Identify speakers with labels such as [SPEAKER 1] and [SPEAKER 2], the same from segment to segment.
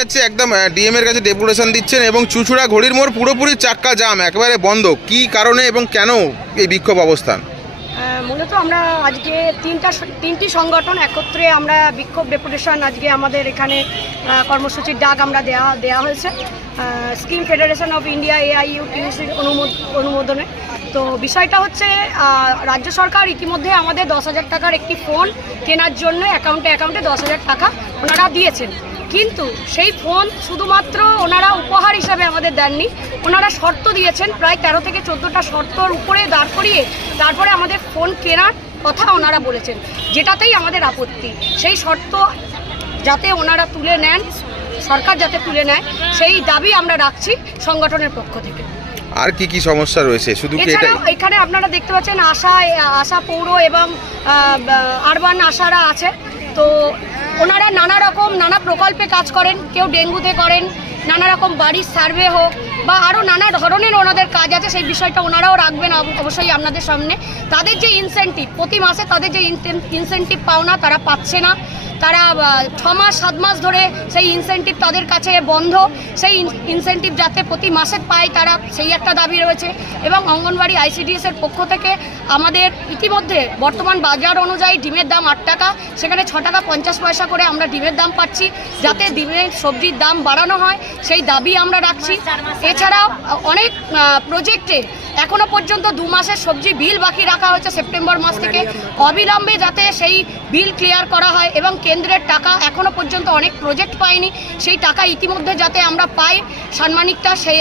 [SPEAKER 1] যাচ্ছে একদম ডিএম এর কাছে ডেপুটেশন দিচ্ছেন এবং চুচুড়া ঘড়ির মোড় পুরোপুরি চাক্কা জাম, একেবারে বন্ধ। কি কারণে এবং কেন এই বিক্ষোভ অবস্থান?
[SPEAKER 2] মূলত আমরা আজকে তিনটা তিনটি সংগঠন একত্রে আমরা বিক্ষোভ ডেপুটেশন আজকে আমাদের এখানে কর্মসূচির ডাক আমরা দেওয়া দেওয়া হয়েছে। স্কিম ফেডারেশন অফ ইন্ডিয়া এআইইউ টিউসির অনুমোদনে। তো বিষয়টা হচ্ছে রাজ্য সরকার ইতিমধ্যে আমাদের দশ হাজার টাকার একটি ফোন কেনার জন্য অ্যাকাউন্টে অ্যাকাউন্টে দশ হাজার টাকা ওনারা দিয়েছেন। কিন্তু সেই ফোন শুধুমাত্র ওনারা উপহার হিসাবে আমাদের দেননি। ওনারা শর্ত দিয়েছেন প্রায় তেরো থেকে চোদ্দোটা শর্তর উপরে দাঁড় করিয়ে তারপরে আমাদের ফোন কেনার কথা ওনারা বলেছেন যেটাতেই আমাদের আপত্তি। সেই শর্ত যাতে ওনারা তুলে নেন সরকার যাতে তুলে নেয় সেই দাবি আমরা রাখছি সংগঠনের পক্ষ থেকে।
[SPEAKER 1] আর কি কি সমস্যা রয়েছে? শুধু কি
[SPEAKER 2] এখানে আপনারা দেখতে পাচ্ছেন আশা আশা পৌর এবং আরবান আশারা আছে। তো ওনারা নানা রকম, নানা প্রকল্পে কাজ করেন, কেউ ডেঙ্গুতে করেন, নানা রকম বাড়ির সার্ভে হোক, বা আরও নানা ধরনের ওনাদের কাজ আছে, সেই বিষয়টা ওনারাও রাখবেন অব- অবশ্যই আপনাদের সামনে। তাদের যে ইনসেন্টিভ প্রতি মাসে তাদের যে ইনসেন্টিভ পাওনা তারা পাচ্ছে না। তারা ছ মাস, সাত মাস ধরে সেই ইনসেন্টিভ তাদের কাছে বন্ধ। সেই ইনসেন্টিভ যাতে প্রতি মাসে পায় তারা, সেই একটা দাবি রয়েছে। এবং অঙ্গনবাড়ি আইসিডিএসের পক্ষ থেকে আমাদের ইতিমধ্যে বর্তমান বাজার অনুযায়ী ডিমের দাম আট টাকা, সেখানে ছ টাকা পঞ্চাশ পয়সা করে আমরা ডিমের দাম পাচ্ছি, যাতে ডিমের সবজির দাম বাড়ানো হয়, সেই দাবি আমরা রাখছি। এছাড়াও অনেক প্রজেক্টে এখনও পর্যন্ত দু মাসের সবজি বিল বাকি রাখা হয়েছে সেপ্টেম্বর মাস থেকে। অবিলম্বে যাতে সেই বিল ক্লিয়ার করা হয় এবং কেন্দ্রের টাকা এখনও পর্যন্ত অনেক প্রজেক্ট পায়নি সেই টাকা ইতিমধ্যে যাতে আমরা পাই সাম্মানিকটা সেই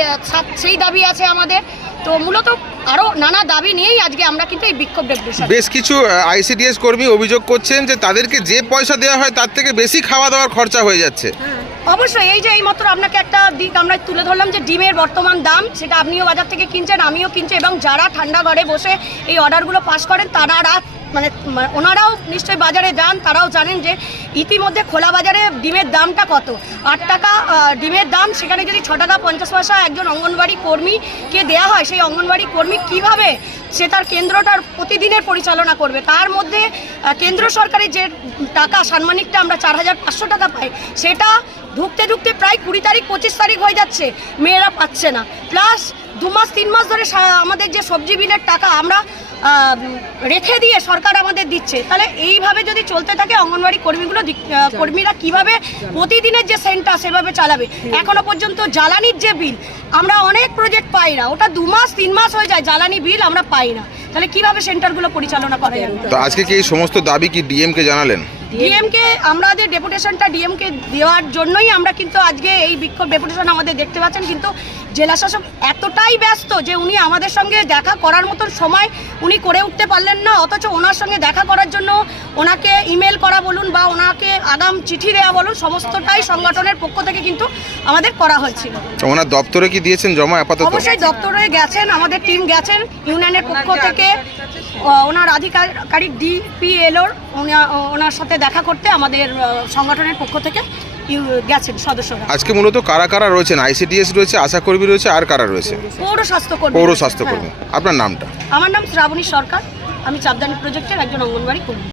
[SPEAKER 2] সেই দাবি আছে আমাদের। তো মূলত আরও নানা দাবি নিয়েই আজকে আমরা কিন্তু এই বিক্ষোভ ডেপুটেশন
[SPEAKER 1] বেশ কিছু আইসিডিএস কর্মী অভিযোগ করছেন যে তাদেরকে যে পয়সা দেওয়া হয় তার থেকে বেশি খাওয়া দাওয়ার খরচা হয়ে যাচ্ছে।
[SPEAKER 2] অবশ্যই, এই যে এই মাত্র আপনাকে একটা দিক আমরা তুলে ধরলাম যে ডিমের বর্তমান দাম, সেটা আপনিও বাজার থেকে কিনছেন, আমিও কিনছি, এবং যারা ঠান্ডা ঘরে বসে এই অর্ডারগুলো পাস করেন, তারা মানে মানে ওনারাও নিশ্চয়ই বাজারে যান, তারাও জানেন যে ইতিমধ্যে খোলা বাজারে ডিমের দামটা কত? আট টাকা ডিমের দাম, সেখানে যদি ছ টাকা পঞ্চাশ পয়সা একজন অঙ্গনবাড়ি কর্মীকে দেওয়া হয়, সেই অঙ্গনবাড়ি কর্মী কীভাবে সে তার কেন্দ্রটার প্রতিদিনের পরিচালনা করবে? তার মধ্যে কেন্দ্র সরকারের যে টাকা, সাম্মানিকটা আমরা চার হাজার পাঁচশো টাকা পাই, সেটা ঢুকতে ঢুকতে প্রায় কুড়ি তারিখ, পঁচিশ তারিখ হয়ে যাচ্ছে, মেয়েরা পাচ্ছে না। প্লাস দু মাস, তিন মাস ধরে আমাদের যে সবজি বিলের টাকা, আমরা রেখে দিয়ে সরকার আমাদের দিচ্ছে। তাহলে এইভাবে যদি চলতে থাকে অঙ্গনবাড়ি কর্মীগুলো কর্মীরা কীভাবে প্রতিদিনের যে সেন্টার সেভাবে চালাবে? এখনও পর্যন্ত জ্বালানির যে বিল আমরা অনেক প্রজেক্ট পাই না। ওটা দু মাস তিন মাস হয়ে যায় জ্বালানি বিল আমরা পাই না। তাহলে কীভাবে সেন্টারগুলো পরিচালনা করা যাবে?
[SPEAKER 1] তো আজকে কি এই সমস্ত দাবি কি ডিএমকে জানালেন?
[SPEAKER 2] ডিএমকে আমাদের ডেপুটেশনটা ডিএমকে দেওয়ার জন্যই আমরা কিন্তু আজকে এই বিক্ষোভ ডেপুটেশন আমাদের দেখতে পাচ্ছেন। কিন্তু জেলা শাসক এতটাই ব্যস্ত যে উনি আমাদের সঙ্গে দেখা করার মতন সময় উনি করে উঠতে পারলেন না অথচ ওনার সঙ্গে দেখা করার জন্য ওনাকে ইমেল করা বলুন বা ওনাকে আগাম চিঠি দেওয়া বলুন সমস্তটাই সংগঠনের পক্ষ থেকে কিন্তু আমাদের করা হয়েছিল।
[SPEAKER 1] ওনার দপ্তরে কি দিয়েছেন জমা আপাতত?
[SPEAKER 2] অবশ্যই দপ্তরে গেছেন আমাদের টিম গেছেন ইউনিয়নের পক্ষ থেকে ওনার আধিকারিক ডিপিএলওর ওনার সাথে দেখা করতে আমাদের সংগঠনের পক্ষ থেকে গেছেন সদস্যরা?
[SPEAKER 1] আজকে মূলত কারা কারা রয়েছেন? আইসিডিএস রয়েছে আশাকর্মী রয়েছে আর কারা রয়েছে?
[SPEAKER 2] পৌর স্বাস্থ্যকর্মী
[SPEAKER 1] পৌর স্বাস্থ্যকর্মী
[SPEAKER 2] হ্যাঁ।
[SPEAKER 1] আপনার নামটা?
[SPEAKER 2] আমার নাম শ্রাবণী সরকার। আমি চাপদানি প্রজেক্টের একজন অঙ্গনবাড়ি কর্মী।